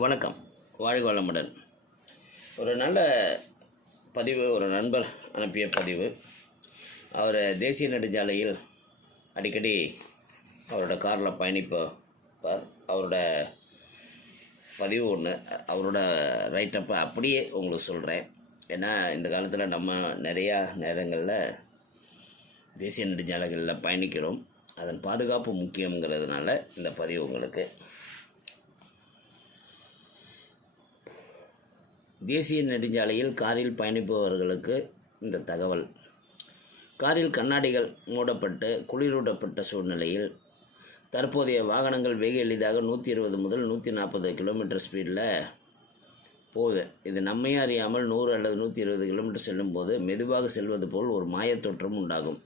வணக்கம். வாழ்க வளமுடன். ஒரு நல்ல பதிவு ஒரு நண்பர் அனுப்பிய பதிவு. அவர் தேசிய நெடுஞ்சாலையில் அடிக்கடி அவரோட காரில் பயணிப்பார் அவரோட பதிவு ஒன்று அவரோட ரைட்டப்பை அப்படியே உங்களுக்கு சொல்கிறேன் ஏன்னா இந்த காலத்தில் நம்ம நிறையா நேரங்களில் தேசிய நெடுஞ்சாலைகளில் பயணிக்கிறோம். அதன் பாதுகாப்பு முக்கியங்கிறதுனால இந்த பதிவு உங்களுக்கு தேசிய நெடுஞ்சாலையில் காரில் பயணிப்பவர்களுக்கு இந்த தகவல். காரில் கண்ணாடிகள் மூடப்பட்டு குளிரூட்டப்பட்ட சூழ்நிலையில் தற்போதைய வாகனங்கள் வெகு எளிதாக நூற்றி இருபது முதல் நூற்றி நாற்பது கிலோமீட்டர் ஸ்பீடில் போகுது. இது நம்மையே அறியாமல் நூறு அல்லது நூற்றி இருபது கிலோமீட்டர் செல்லும்போது மெதுவாக செல்வது போல் ஒரு மாயத்தோற்றம் உண்டாகும்.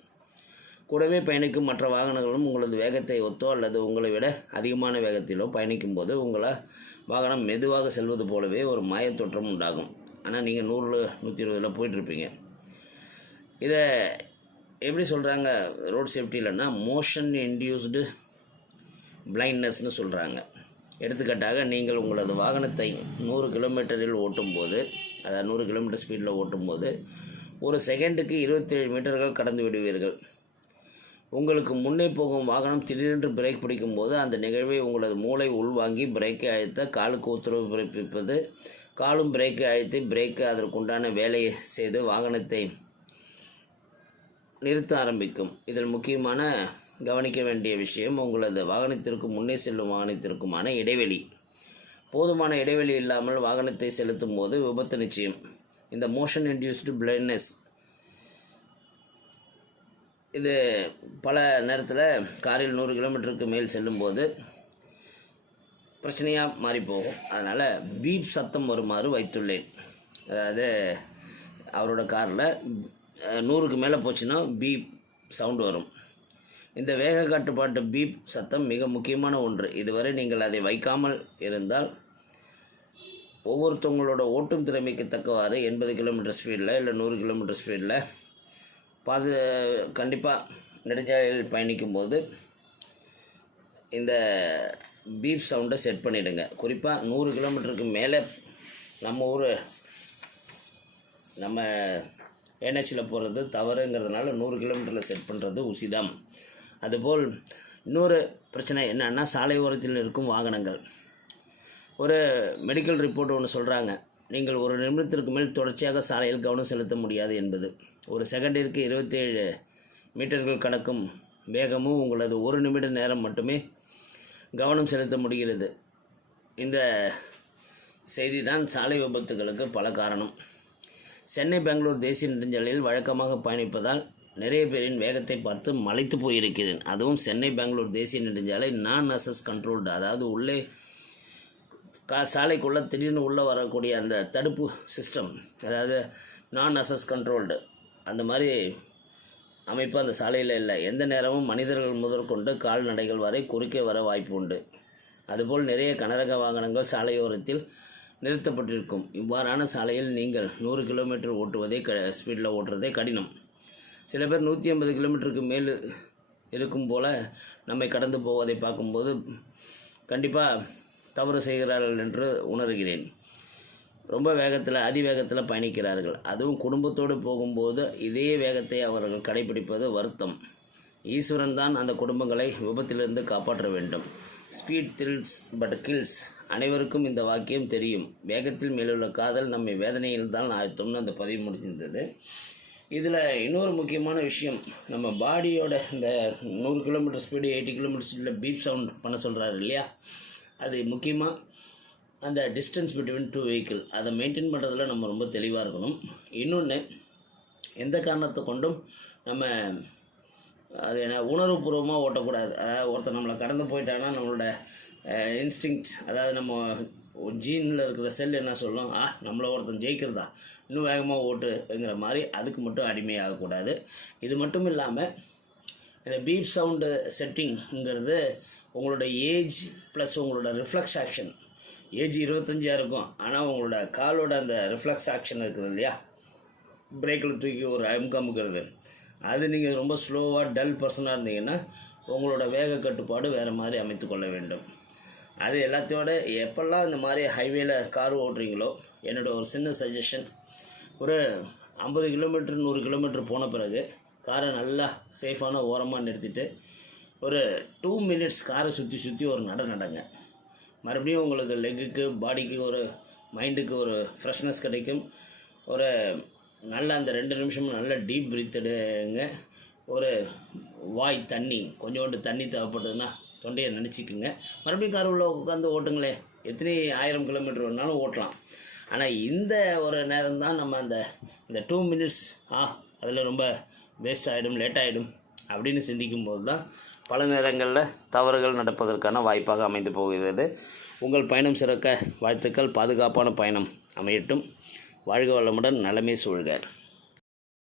கூடவே பயணிக்கும் மற்ற வாகனங்களும் உங்களது வேகத்தை ஒத்தோ அல்லது உங்களை விட அதிகமான வேகத்திலோ பயணிக்கும்போது உங்களை வாகனம் மெதுவாக செல்வது போலவே ஒரு மாயத்தோற்றம் உண்டாகும். ஆனால் நீங்கள் நூறில் நூற்றி இருபதில் போயிட்டுருப்பீங்க. இதை எப்படி சொல்கிறாங்க ரோட் சேஃப்டியிலன்னா மோஷன் இன்டியூஸ்டு பிளைண்ட்னஸ்னு சொல்கிறாங்க எடுத்துக்காட்டாக நீங்கள் உங்களது வாகனத்தை நூறு கிலோமீட்டரில் ஓட்டும்போது அதாவது நூறு கிலோமீட்டர் ஸ்பீடில் ஓட்டும்போது ஒரு செகண்டுக்கு இருபத்தேழு மீட்டர்கள் கடந்து விடுவீர்கள். உங்களுக்கு முன்னே போகும் வாகனம் திடீரென்று பிரேக் பிடிக்கும் போது அந்த நிகழ்வை உங்களது மூளை உள்வாங்கி பிரேக்கை அழுத்த காலுக்கு உத்தரவு பிறப்பிப்பது காலும் பிரேக்கை அழுத்தி பிரேக்கு அதற்குண்டான வேலையை செய்து வாகனத்தை நிறுத்த ஆரம்பிக்கும். இதில் முக்கியமான கவனிக்க வேண்டிய விஷயம் உங்களது வாகனத்திற்கு முன்னே செல்லும் வாகனத்திற்குமான இடைவெளி. போதுமான இடைவெளி இல்லாமல் வாகனத்தை செலுத்தும் போது விபத்து நிச்சயம். இந்த மோஷன் இன்டியூஸ்டு பிளைண்ட்னஸ் இது பல நேரத்தில் காரில் நூறு கிலோமீட்டருக்கு மேல் செல்லும்போது பிரச்சனையாக மாறிப்போகும் அதனால் பீப் சத்தம் வருமாறு வைத்துள்ளேன். அதாவது அவரோட காரில் நூறுக்கு மேலே போச்சுன்னா பீப் சவுண்டு வரும். இந்த வேக கட்டுப்பாட்டு பீப் சத்தம் மிக முக்கியமான ஒன்று. இதுவரை நீங்கள் அதை வைக்காமல் இருந்தால் ஒவ்வொருத்தவங்களோட ஓட்டும் திறமைக்கு தக்கவாறு எண்பது கிலோமீட்டர் ஸ்பீடில் இல்லை நூறு கிலோமீட்டர் ஸ்பீடில் பாது கண்டிப்பாக நெடுஞ்சாலையில் பயணிக்கும்போது இந்த பீப் சவுண்டை செட் பண்ணிவிடுங்க குறிப்பாக நூறு கிலோமீட்டருக்கு மேலே நம்ம ஊர் நம்ம என்ஹெச்சில் போகிறது தவறுங்கிறதுனால நூறு கிலோமீட்டரில் செட் பண்ணுறது உசிதம் அதுபோல் இன்னொரு பிரச்சனை என்னென்னா சாலை ஓரத்தில் இருக்கும் வாகனங்கள். ஒரு மெடிக்கல் ரிப்போர்ட் ஒன்று சொல்கிறாங்க நீங்கள் ஒரு நிமிடத்திற்கு மேல் தொடர்ச்சியாக சாலையில் கவனம் செலுத்த முடியாது என்பது. ஒரு செகண்டிற்கு இருபத்தேழு மீட்டர்கள் கடக்கும் வேகமும் உங்களது ஒரு நிமிட நேரம் மட்டுமே கவனம் செலுத்த முடிகிறது. இந்த செய்தி தான் சாலை விபத்துகளுக்கு பல காரணம். சென்னை பெங்களூர் தேசிய நெடுஞ்சாலையில் வழக்கமாக பயணிப்பதால் நிறைய பேரின் வேகத்தை பார்த்து மலைத்து போயிருக்கிறேன். அதுவும் சென்னை பெங்களூர் தேசிய நெடுஞ்சாலை நான் அசஸ் கண்ட்ரோல்டு அதாவது உள்ளே கா சாலைக்குள்ளே திடீர்னு உள்ளே வரக்கூடிய அந்த தடுப்பு சிஸ்டம் அதாவது நான் அசஸ் கண்ட்ரோல்டு அந்த மாதிரி அமைப்பு அந்த சாலையில் இல்லை. எந்த நேரமும் மனிதர்கள் முதற்கொண்டு கால்நடைகள் வரை குறுக்கே வர வாய்ப்பு உண்டு. அதுபோல் நிறைய கனரக வாகனங்கள் சாலையோரத்தில் நிறுத்தப்பட்டிருக்கும். இவ்வாறான சாலையில் நீங்கள் நூறு கிலோமீட்டர் ஓட்டுவதே க ஸ்பீடில் ஓட்டுறதே கடினம். சில பேர் நூற்றி ஐம்பது கிலோமீட்டருக்கு மேல் இருக்கும் போல் நம்மை கடந்து போவதை பார்க்கும்போது கண்டிப்பாக தவறு செய்கிறார்கள் என்று உணர்கிறேன். ரொம்ப வேகத்தில் அதிவேகத்தில் பயணிக்கிறார்கள். அதுவும் குடும்பத்தோடு போகும்போது இதே வேகத்தை அவர்கள் கடைபிடிப்பது வருத்தம். ஈஸ்வரன் தான் அந்த குடும்பங்களை விபத்திலிருந்து காப்பாற்ற வேண்டும். ஸ்பீட் த்ரில்ஸ் பட் கில்ஸ் அனைவருக்கும் இந்த வாக்கியம் தெரியும். வேகத்தில் மேலுள்ள காதல் நம்மை வேதனையில் தான் ஆயத்தம்னு அந்த பதிவு முடிஞ்சிருந்தது. இதில் இன்னொரு முக்கியமான விஷயம் நம்ம பாடியோட இந்த நூறு கிலோமீட்டர் ஸ்பீடு எயிட்டி கிலோமீட்டர் ஸ்பீடில் பீப் சவுண்ட் பண்ண சொல்கிறாரு இல்லையா? அது முக்கியமாக அந்த டிஸ்டன்ஸ் பிட்வீன் டூ வெஹிக்கிள் அதை மெயின்டைன் பண்ணுறதுல நம்ம ரொம்ப தெளிவாக இருக்கணும். இன்னொன்று எந்த காரணத்தை கொண்டும் நம்ம அது என்ன உணர்வுபூர்வமாக ஓட்டக்கூடாது. அதாவது ஒருத்தர் நம்மளை கடந்து போயிட்டான்னா நம்மளோட இன்ஸ்டிங்க்ட் அதாவது நம்ம ஜீனில் இருக்கிற செல் என்ன சொல்லும்? ஆ நம்மளை ஒருத்தன் ஜெயிக்கிறதா? இன்னும் வேகமாக ஓட்டுங்கிற மாதிரி அதுக்கு மட்டும் அடிமையாகக்கூடாது இது மட்டும் இல்லாமல் இந்த பீப் சவுண்டு செட்டிங்கிறது உங்களோட ஏஜ் ப்ளஸ் உங்களோட ரிஃப்ளெக்ஸ் ஆக்ஷன் ஏஜ் இருபத்தஞ்சாக இருக்கும். ஆனால் உங்களோட காலோட அந்த ரிஃப்ளெக்ஸ் ஆக்ஷன் இருக்குது இல்லையா? பிரேக்கில் தூக்கி ஒரு அமுக்கமுக்கிறது அது நீங்கள் ரொம்ப ஸ்லோவாக டல் பர்சனாக இருந்தீங்கன்னா உங்களோட வேக கட்டுப்பாடு வேறு மாதிரி அமைத்து கொள்ள வேண்டும். அது எல்லாத்தையோட எப்பெல்லாம் இந்த மாதிரி ஹைவேல கார் ஓட்டுறீங்களோ என்னோட ஒரு சின்ன சஜஷன் ஒரு ஐம்பது கிலோமீட்டர் நூறு கிலோமீட்டர் போன பிறகு காரை நல்லா சேஃபான ஓரமாக நிறுத்திட்டு ஒரு டூ மினிட்ஸ் காரை சுற்றி சுற்றி ஒரு நட நடங்க. மறுபடியும் உங்களுக்கு லெக்குக்கு பாடிக்கு ஒரு மைண்டுக்கு ஒரு ஃப்ரெஷ்னஸ் கிடைக்கும். ஒரு நல்ல அந்த ரெண்டு நிமிஷமும் நல்ல டீப் பிரீத் எடுங்க. ஒரு வாய் தண்ணி கொஞ்சோண்டு தண்ணி தேவைப்படுதுன்னா தொண்டையை நினச்சிக்குங்க. மறுபடியும் கார் உள்ள உட்காந்து ஓட்டுங்களே. எத்தனை ஆயிரம் கிலோமீட்டர் வேணாலும் ஓட்டலாம். ஆனால் இந்த ஒரு நேரம் தான் நம்ம அந்த இந்த டூ மினிட்ஸ் ஆ அதில் ரொம்ப வேஸ்ட் ஆகிடும் லேட் ஆகிடும் அப்படின்னு சிந்திக்கும் போது தான் பல நேரங்களில் தவறுகள் நடப்பதற்கான வாய்ப்பாக அமைந்து போகிறது. உங்கள் பயணம் சிறக்க வாழ்த்துக்கள். பாதுகாப்பான பயணம் அமையட்டும். வாழ்க வளமுடன். நலமே சூழ்க.